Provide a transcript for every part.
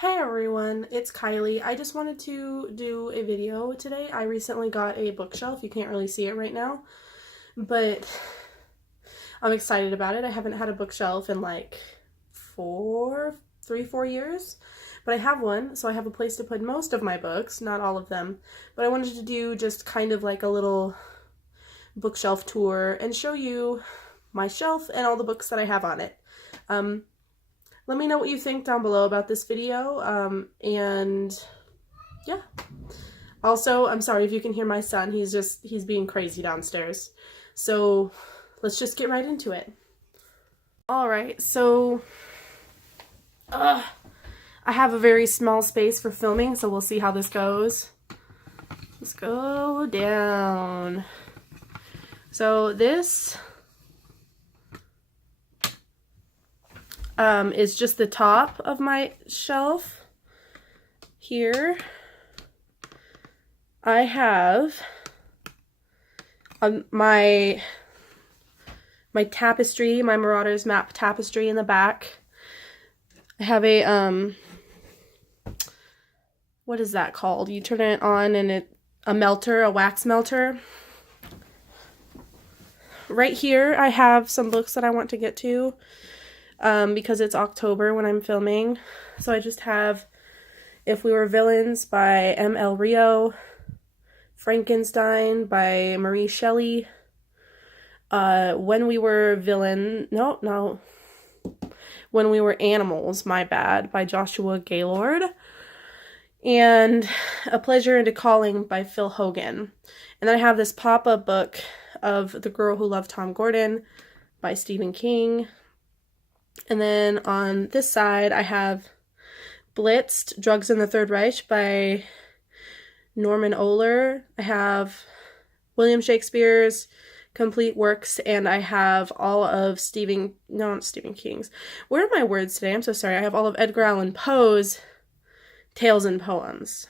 Hey everyone, it's Kylie. I just wanted to do a video today. I recently got a bookshelf. You can't really see it right now, but I'm excited about it. I haven't had a bookshelf in like 4 years, but I have one, so I have a place to put most of my books, not all of them. But I wanted to do just kind of like a little bookshelf tour and show you my shelf and all the books that I have on it. Let me know what you think down below about this video, and yeah. Also, I'm sorry if you can hear my son. He's being crazy downstairs. So let's just get right into it. Alright, so I have a very small space for filming, so we'll see how this goes. Let's go down. So this is just the top of my shelf. Here I have my tapestry, my Marauders map tapestry in the back. I have a what is that called? You turn it on and a melter, a wax melter. Right here I have some books that I want to get to. Because it's October when I'm filming. So I just have If We Were Villains by M.L. Rio, Frankenstein by Mary Shelley, When We Were Animals, my bad, by Joshua Gaylord, and A Pleasure and a Calling by Phil Hogan. And then I have this pop-up book of The Girl Who Loved Tom Gordon by Stephen King. And then on this side, I have Blitzed, Drugs in the Third Reich by Norman Ohler. I have William Shakespeare's complete works, and I have all of not Stephen King's. Where are my words today? I'm so sorry. I have all of Edgar Allan Poe's tales and poems.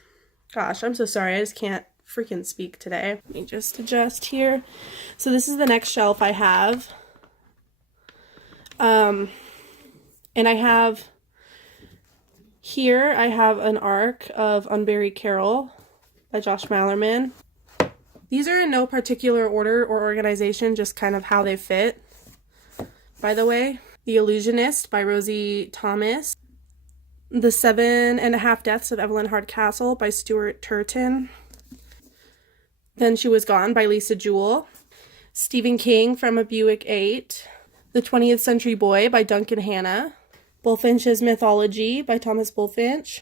Gosh, I'm so sorry. I just can't freaking speak today. Let me just adjust here. So this is the next shelf I have. And I have here, I have an arc of Unburied Carol by Josh Malerman. These are in no particular order or organization, just kind of how they fit, by the way. The Illusionist by Rosie Thomas. The 7.5 Deaths of Evelyn Hardcastle by Stuart Turton. Then She Was Gone by Lisa Jewell. Stephen King from a Buick 8. The 20th Century Boy by Duncan Hannah. Bulfinch's Mythology by Thomas Bulfinch.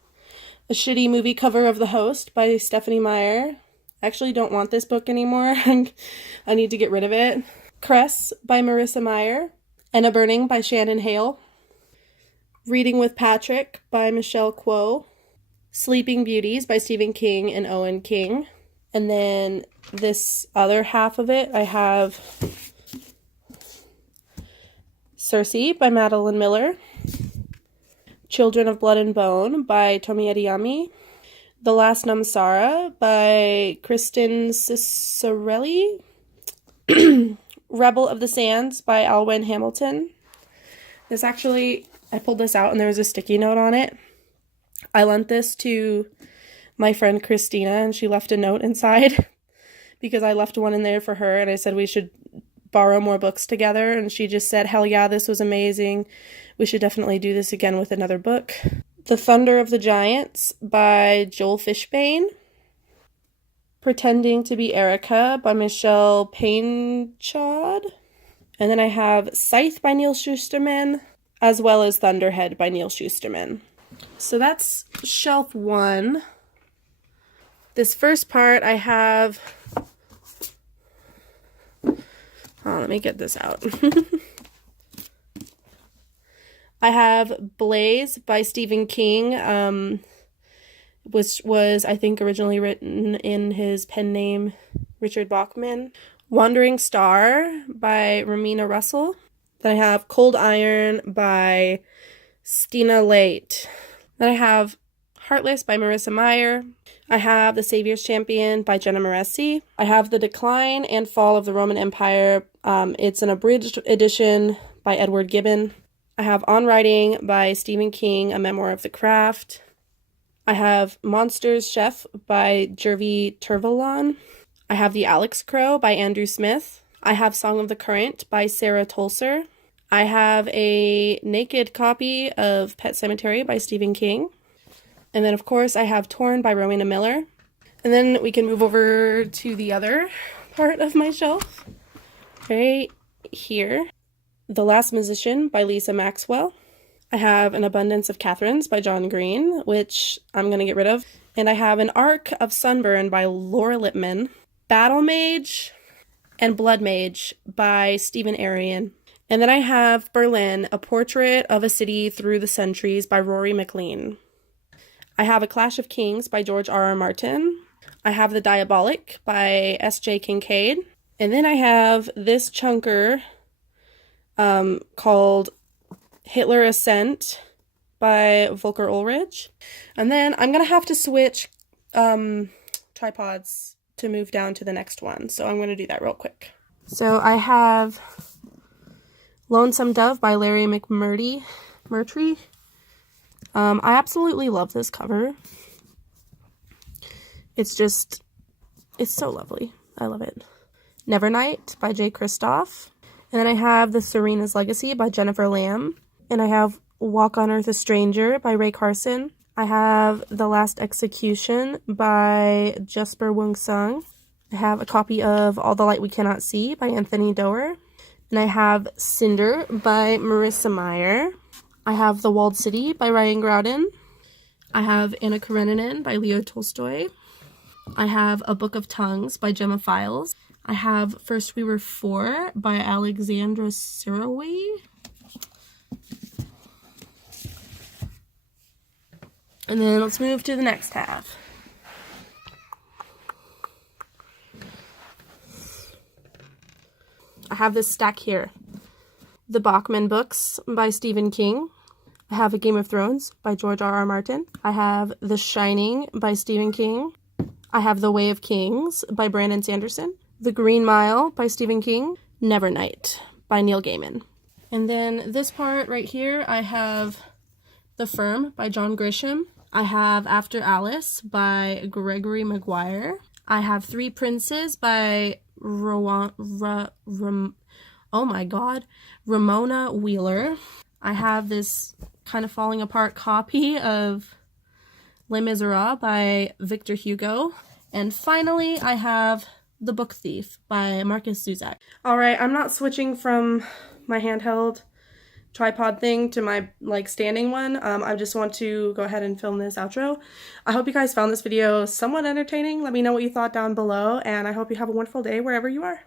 A Shitty Movie Cover of the Host by Stephenie Meyer. I actually don't want this book anymore. I need to get rid of it. Cress by Marissa Meyer. Enna Burning by Shannon Hale. Reading with Patrick by Michelle Kuo. Sleeping Beauties by Stephen King and Owen King. And then this other half of it, I have Circe by Madeline Miller. Children of Blood and Bone by Tomi Adeyemi. The Last Namsara by Kristen Cicerelli. Rebel of the Sands by Alwyn Hamilton. This actually, I pulled this out and there was a sticky note on it. I lent this to my friend Christina and she left a note inside because I left one in there for her and I said we should borrow more books together, and she just said, hell yeah, this was amazing. We should definitely do this again with another book. The Thunder of the Giants by Joel Fishbane. Pretending to be Erica by Michelle Painchod. And then I have Scythe by Neal Shusterman, as well as Thunderhead by Neal Shusterman. So that's shelf 1. This first part I have... Oh, let me get this out. I have Blaze by Stephen King, which was, I think, originally written in his pen name, Richard Bachman. Wandering Star by Ramina Russell. Then I have Cold Iron by Stina Late. Then I have Heartless by Marissa Meyer. I have The Savior's Champion by Jenna Moreci. I have The Decline and Fall of the Roman Empire. It's an abridged edition by Edward Gibbon. I have On Writing by Stephen King, A Memoir of the Craft. I have Monsters Chef by Jervy Turvalon. I have The Alex Crow by Andrew Smith. I have Song of the Current by Sarah Tolser. I have a naked copy of Pet Sematary by Stephen King. And then, of course, I have Torn by Rowena Miller. And then we can move over to the other part of my shelf. Right here. The Last Musician by Lisa Maxwell. I have An Abundance of Catherines by John Green, which I'm going to get rid of. And I have An Arc of Sunburn by Laura Lippman. Battle Mage and Blood Mage by Stephen Arion. And then I have Berlin, A Portrait of a City Through the Centuries by Rory McLean. I have A Clash of Kings by George R.R. Martin. I have The Diabolic by S.J. Kincaid. And then I have this chunker called Hitler Ascent by Volker Ulrich. And then I'm going to have to switch tripods to move down to the next one. So I'm going to do that real quick. So I have Lonesome Dove by Larry McMurtry. I absolutely love this cover. It's so lovely. I love it. Nevernight by Jay Kristoff. And then I have The Serena's Legacy by Jennifer Lamb. And I have Walk on Earth a Stranger by Ray Carson. I have The Last Execution by Jesper Wung Sung. I have a copy of All the Light We Cannot See by Anthony Doerr. And I have Cinder by Marissa Meyer. I have The Walled City by Ryan Groudon. I have Anna Karenina by Leo Tolstoy. I have A Book of Tongues by Gemma Files. I have First We Were Four by Alexandra Sirawi. And then let's move to the next half. I have this stack here. The Bachman books by Stephen King. I have A Game of Thrones by George R.R. Martin. I have The Shining by Stephen King. I have The Way of Kings by Brandon Sanderson. The Green Mile by Stephen King. Nevernight by Neil Gaiman. And then this part right here, I have The Firm by John Grisham. I have After Alice by Gregory Maguire. I have Three Princes by Ramona Wheeler. I have this kind of falling apart copy of Les Miserables by Victor Hugo. And finally, I have The Book Thief by Marcus Zusak. Alright, I'm not switching from my handheld tripod thing to my standing one. I just want to go ahead and film this outro. I hope you guys found this video somewhat entertaining. Let me know what you thought down below, and I hope you have a wonderful day wherever you are.